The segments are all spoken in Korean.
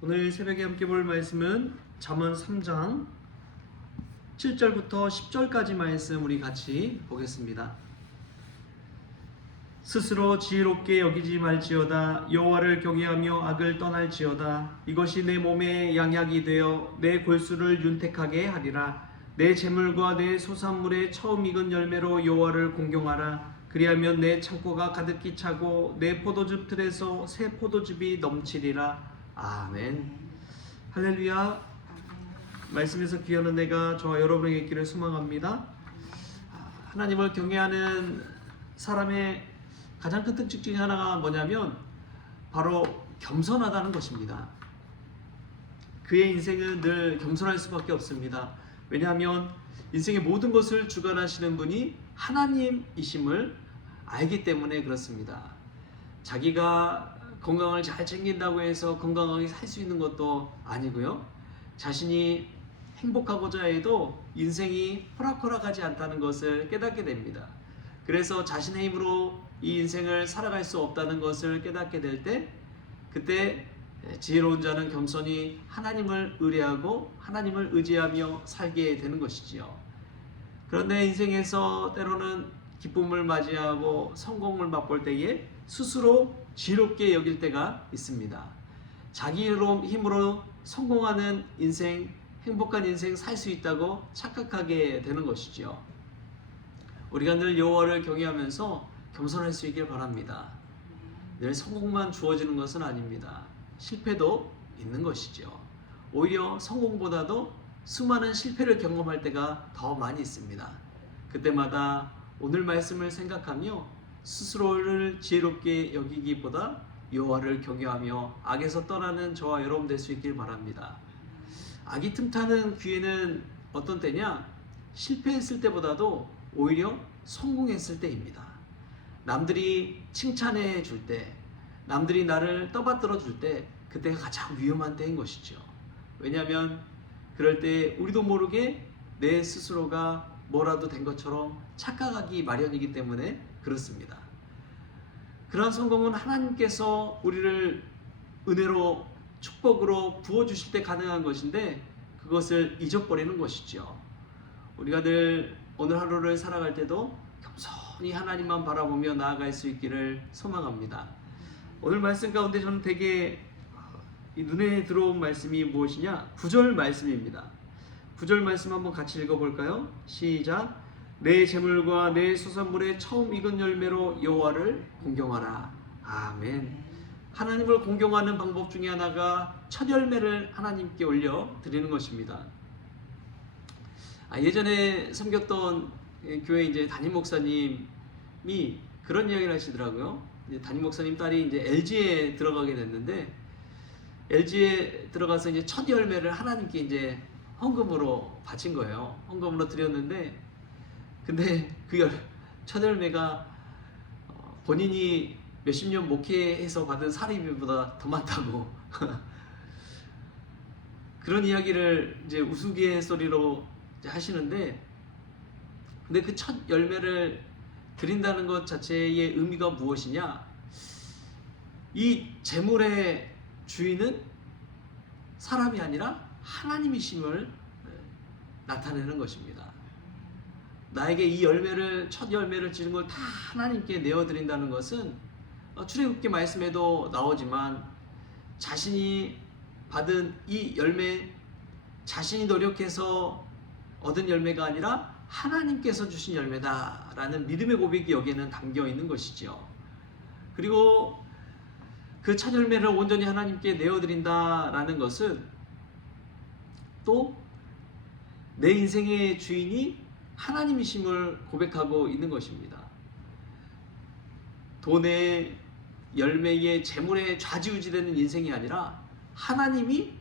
오늘 새벽에 함께 볼 말씀은 잠언 3장 7절부터 10절까지 말씀 우리 같이 보겠습니다. 스스로 지혜롭게 여기지 말지어다. 여호와를 경외하며 악을 떠날지어다. 이것이 내 몸의 양약이 되어 내 골수를 윤택하게 하리라. 내 재물과 내 소산물의 처음 익은 열매로 여호와를 공경하라. 그리하면 내 창고가 가득히 차고 내 포도즙 틀에서 새 포도즙이 넘치리라. 아멘. 할렐루야. 말씀에서 귀한 은혜가 저와 여러분에게 있기를 소망합니다. 하나님을 경외하는 사람의 가장 큰 특징 중에 하나가 뭐냐면 바로 겸손하다는 것입니다. 그의 인생은 늘 겸손할 수밖에 없습니다. 왜냐하면 인생의 모든 것을 주관하시는 분이 하나님이심을 알기 때문에 그렇습니다. 자기가 건강을 잘 챙긴다고 해서 건강하게 살 수 있는 것도 아니고요. 자신이 행복하고자 해도 인생이 호락호락하지 않다는 것을 깨닫게 됩니다. 그래서 자신의 힘으로 이 인생을 살아갈 수 없다는 것을 깨닫게 될 때, 그때 지혜로운 자는 겸손히 하나님을 의뢰하고 하나님을 의지하며 살게 되는 것이지요. 그런데 인생에서 때로는 기쁨을 맞이하고 성공을 맛볼 때에 스스로 지혜롭게 여길 때가 있습니다. 자기 힘으로 성공하는 인생, 행복한 인생 살 수 있다고 착각하게 되는 것이죠. 우리가 늘 여호와를 경외하면서 겸손할 수 있길 바랍니다. 늘 성공만 주어지는 것은 아닙니다. 실패도 있는 것이죠. 오히려 성공보다도 수많은 실패를 경험할 때가 더 많이 있습니다. 그때마다 오늘 말씀을 생각하며 스스로를 지혜롭게 여기기보다 여호와를 경외하며 악에서 떠나는 저와 여러분 될 수 있길 바랍니다. 악이 틈타는 기회는 어떤 때냐? 실패했을 때보다도 오히려 성공했을 때입니다. 남들이 칭찬해 줄 때, 남들이 나를 떠받들어 줄 때, 그때가 가장 위험한 때인 것이죠. 왜냐하면 그럴 때 우리도 모르게 내 스스로가 뭐라도 된 것처럼 착각하기 마련이기 때문에 그렇습니다. 그러한 성공은 하나님께서 우리를 은혜로 축복으로 부어주실 때 가능한 것인데 그것을 잊어버리는 것이죠. 우리가 늘 오늘 하루를 살아갈 때도 겸손히 하나님만 바라보며 나아갈 수 있기를 소망합니다. 오늘 말씀 가운데 저는 되게 눈에 들어온 말씀이 무엇이냐? 9절 말씀입니다. 9절 말씀 한번 같이 읽어볼까요? 시작. 내 재물과 내 소산물의 처음 익은 열매로 여호와를 공경하라. 아멘. 하나님을 공경하는 방법 중에 하나가 첫 열매를 하나님께 올려 드리는 것입니다. 예전에 섬겼던 교회 이제 담임 목사님이 그런 이야기를 하시더라고요. 담임 목사님 딸이 이제 LG에 들어가게 됐는데 LG에 들어가서 이제 첫 열매를 하나님께 이제 헌금으로 바친 거예요. 헌금으로 드렸는데 근데 그 첫 열매가 본인이 몇십 년 목회해서 받은 사례비보다 더 많다고 그런 이야기를 이제 우스갯소리로 하시는데, 근데 그 첫 열매를 드린다는 것 자체의 의미가 무엇이냐? 이 재물의 주인은 사람이 아니라 하나님이심을 나타내는 것입니다. 나에게 이 열매를, 첫 열매를 지는 걸 다 하나님께 내어드린다는 것은 출애굽기 말씀에도 나오지만 자신이 받은 이 열매, 자신이 노력해서 얻은 열매가 아니라 하나님께서 주신 열매다라는 믿음의 고백이 여기에는 담겨 있는 것이죠. 그리고 그 첫 열매를 온전히 하나님께 내어드린다라는 것은 또 내 인생의 주인이 하나님이심을 고백하고 있는 것입니다. 돈의 열매의 재물에 좌지우지되는 인생이 아니라 하나님이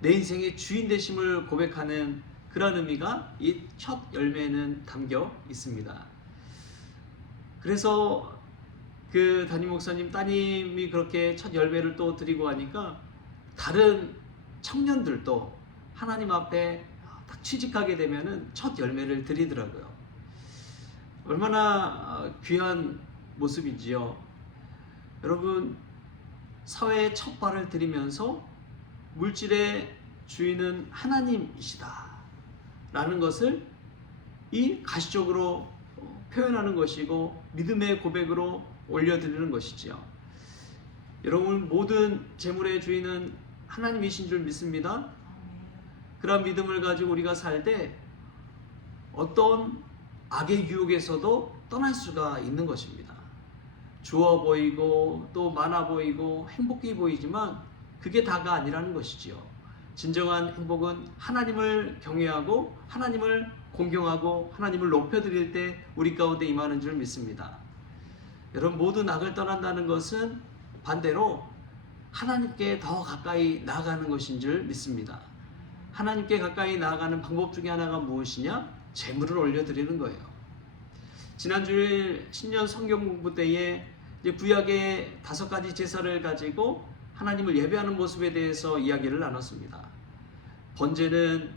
내 인생의 주인 되심을 고백하는 그런 의미가 이 첫 열매에는 담겨 있습니다. 그래서 그 담임 목사님 따님이 그렇게 첫 열매를 또 드리고 하니까 다른 청년들도 하나님 앞에 딱 취직하게 되면은 첫 열매를 드리더라고요. 얼마나 귀한 모습이지요. 여러분, 사회에 첫 발을 들이면서 물질의 주인은 하나님이시다 라는 것을 이 가시적으로 표현하는 것이고 믿음의 고백으로 올려드리는 것이지요. 여러분, 모든 재물의 주인은 하나님이신 줄 믿습니다. 그런 믿음을 가지고 우리가 살 때 어떤 악의 유혹에서도 떠날 수가 있는 것입니다. 좋아 보이고 또 많아 보이고 행복해 보이지만 그게 다가 아니라는 것이지요. 진정한 행복은 하나님을 경외하고 하나님을 공경하고 하나님을 높여드릴 때 우리 가운데 임하는 줄 믿습니다. 여러분, 모든 악을 떠난다는 것은 반대로 하나님께 더 가까이 나아가는 것인 줄 믿습니다. 하나님께 가까이 나아가는 방법 중에 하나가 무엇이냐? 제물을 올려드리는 거예요. 지난주일 신년 성경 공부 때에 이제 구약의 5가지 제사를 가지고 하나님을 예배하는 모습에 대해서 이야기를 나눴습니다. 번제는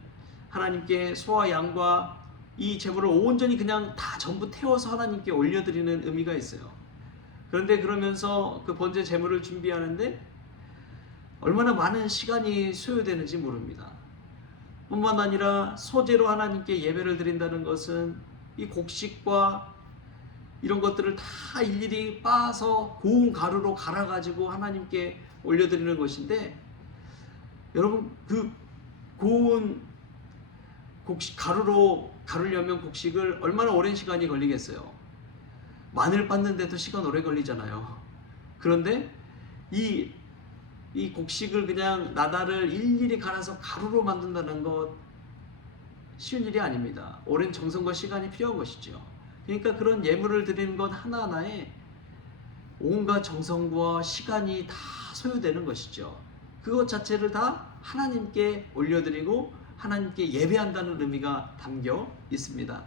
하나님께 소와 양과 이 제물을 온전히 그냥 다 전부 태워서 하나님께 올려드리는 의미가 있어요. 그런데 그러면서 그 번제 제물을 준비하는데 얼마나 많은 시간이 소요되는지 모릅니다. 뿐만 아니라 소제로 하나님께 예배를 드린다는 것은 이 곡식과 이런 것들을 다 일일이 빻아서 고운 가루로 갈아가지고 하나님께 올려드리는 것인데, 여러분, 그 고운 곡식 가루로 가르려면 곡식을 얼마나 오랜 시간이 걸리겠어요? 마늘 빻는데도 시간 오래 걸리잖아요. 그런데 이 곡식을 그냥 나달을 일일이 갈아서 가루로 만든다는 것 쉬운 일이 아닙니다. 오랜 정성과 시간이 필요한 것이죠. 그러니까 그런 예물을 드리는 것 하나하나에 온갖 정성과 시간이 다 소요되는 것이죠. 그것 자체를 다 하나님께 올려드리고 하나님께 예배한다는 의미가 담겨 있습니다.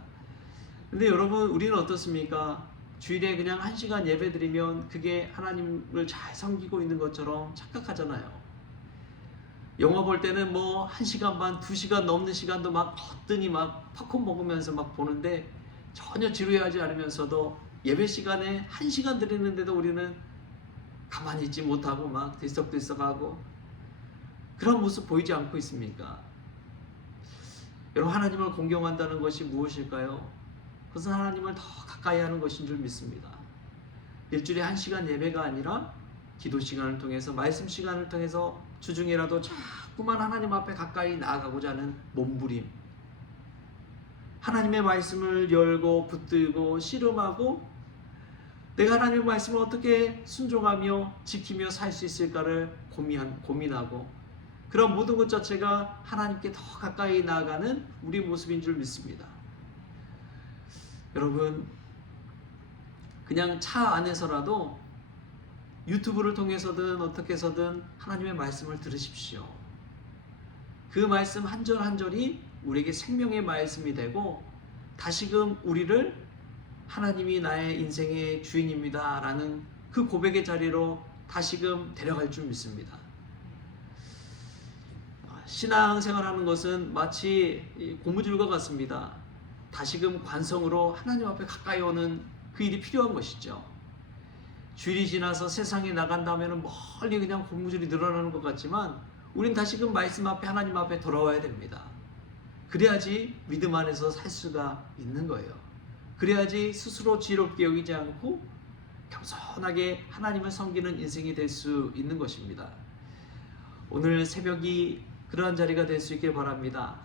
근데 여러분, 우리는 어떻습니까? 주일에 그냥 1시간 예배 드리면 그게 하나님을 잘 섬기고 있는 것처럼 착각하잖아요. 영화 볼 때는 뭐 1시간 반, 2시간 넘는 시간도 막 거뜬히 막 팝콘 먹으면서 막 보는데 전혀 지루해하지 않으면서도 예배 시간에 1시간 드리는데도 우리는 가만히 있지 못하고 막 들썩들썩하고 그런 모습 보이지 않고 있습니까? 여러분, 하나님을 공경한다는 것이 무엇일까요? 그것은 하나님을 더 가까이 하는 것인 줄 믿습니다. 일주일에 1시간 예배가 아니라 기도 시간을 통해서, 말씀 시간을 통해서 주중이라도 자꾸만 하나님 앞에 가까이 나아가고자 하는 몸부림, 하나님의 말씀을 열고 붙들고 씨름하고 내가 하나님의 말씀을 어떻게 순종하며 지키며 살 수 있을까를 고민하고, 그런 모든 것 자체가 하나님께 더 가까이 나아가는 우리 모습인 줄 믿습니다. 여러분, 그냥 차 안에서라도 유튜브를 통해서든 어떻게 해서든 하나님의 말씀을 들으십시오. 그 말씀 한 절 한 절이 우리에게 생명의 말씀이 되고 다시금 우리를 하나님이 나의 인생의 주인입니다 라는 그 고백의 자리로 다시금 데려갈 줄 믿습니다. 신앙생활하는 것은 마치 고무줄과 같습니다. 다시금 관성으로 하나님 앞에 가까이 오는 그 일이 필요한 것이죠. 주일이 지나서 세상에 나간다면 멀리 그냥 고무줄이 늘어나는 것 같지만 우린 다시금 말씀 앞에, 하나님 앞에 돌아와야 됩니다. 그래야지 믿음 안에서 살 수가 있는 거예요. 그래야지 스스로 지혜롭게 여기지 않고 겸손하게 하나님을 섬기는 인생이 될 수 있는 것입니다. 오늘 새벽이 그러한 자리가 될 수 있길 바랍니다.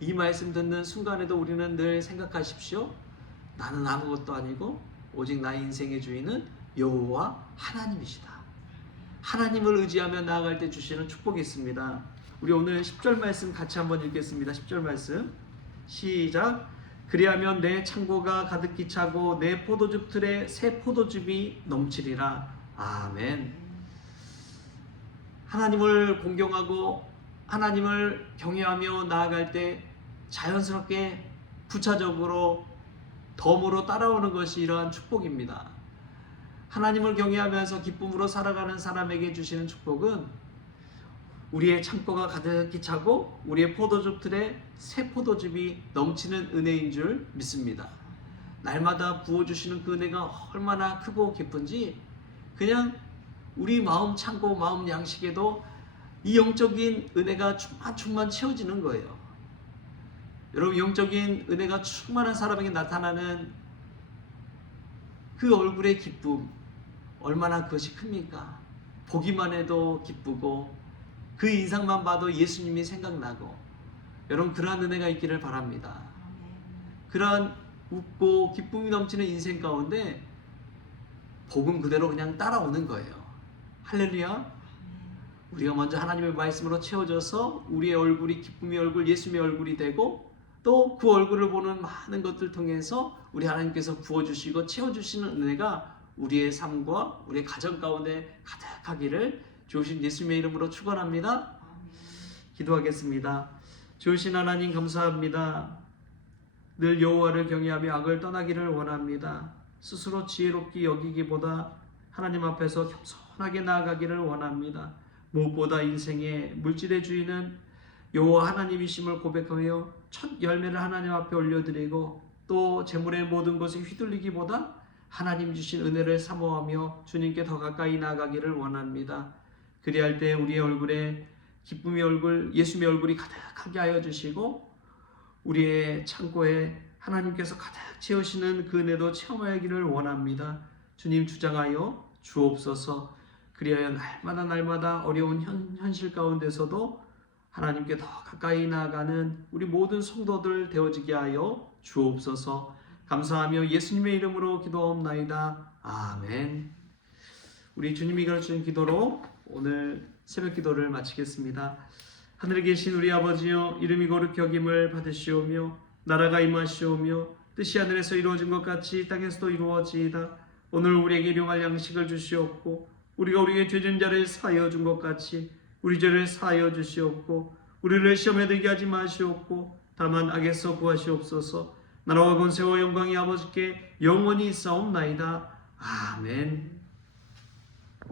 이 말씀 듣는 순간에도 우리는 늘 생각하십시오. 나는 아무것도 아니고 오직 나의 인생의 주인은 여호와 하나님이시다. 하나님을 의지하며 나아갈 때 주시는 축복이 있습니다. 우리 오늘 10절 말씀 같이 한번 읽겠습니다. 10절 말씀 시작. 그리하면 내 창고가 가득히 차고 내 포도즙 틀에 새 포도즙이 넘치리라. 아멘. 하나님을 공경하고 하나님을 경외하며 나아갈 때 자연스럽게 부차적으로 덤으로 따라오는 것이 이러한 축복입니다. 하나님을 경외하면서 기쁨으로 살아가는 사람에게 주시는 축복은 우리의 창고가 가득히 차고 우리의 포도즙 틀에 새 포도즙이 넘치는 은혜인 줄 믿습니다. 날마다 부어주시는 그 은혜가 얼마나 크고 깊은지 그냥 우리 마음 창고, 마음 양식에도 이 영적인 은혜가 충만 채워지는 거예요. 여러분, 영적인 은혜가 충만한 사람에게 나타나는 그 얼굴의 기쁨, 얼마나 그것이 큽니까? 보기만 해도 기쁘고 그 인상만 봐도 예수님이 생각나고, 여러분, 그러한 은혜가 있기를 바랍니다. 그러한 웃고 기쁨이 넘치는 인생 가운데 복음 그대로 그냥 따라오는 거예요. 할렐루야. 우리가 먼저 하나님의 말씀으로 채워져서 우리의 얼굴이 기쁨의 얼굴, 예수님의 얼굴이 되고, 또 그 얼굴을 보는 많은 것들 통해서 우리 하나님께서 부어주시고 채워주시는 은혜가 우리의 삶과 우리의 가정 가운데 가득하기를 주신 예수님의 이름으로 축원합니다. 기도하겠습니다. 주신 하나님, 감사합니다. 늘 여호와를 경외하며 악을 떠나기를 원합니다. 스스로 지혜롭게 여기기보다 하나님 앞에서 겸손하게 나아가기를 원합니다. 무엇보다 인생의 물질의 주인은 여호와 하나님이심을 고백하며 첫 열매를 하나님 앞에 올려드리고, 또 재물의 모든 것에 휘둘리기보다 하나님 주신 은혜를 사모하며 주님께 더 가까이 나아가기를 원합니다. 그리할 때 우리의 얼굴에 기쁨의 얼굴, 예수님의 얼굴이 가득하게 하여 주시고, 우리의 창고에 하나님께서 가득 채우시는 그 은혜도 체험하기를 원합니다. 주님, 주장하여 주옵소서. 그리하여 날마다 어려운 현실 가운데서도 하나님께 더 가까이 나아가는 우리 모든 성도들 되어지게 하여 주옵소서. 감사하며 예수님의 이름으로 기도하옵나이다. 아멘. 우리 주님이 가르치는 기도로 오늘 새벽 기도를 마치겠습니다. 하늘에 계신 우리 아버지여, 이름이 거룩히 여김을 받으시오며 나라가 임하시오며 뜻이 하늘에서 이루어진 것 같이 땅에서도 이루어지이다. 오늘 우리에게 일용할 양식을 주시옵고, 우리가 우리에게 죄진 자를 사하여 준 것 같이 우리 죄를 사하여 주시옵고, 우리를 시험에 들게 하지 마시옵고 다만 악에서 구하시옵소서. 나라와 권세와 영광이 아버지께 영원히 있사옵나이다. 아멘.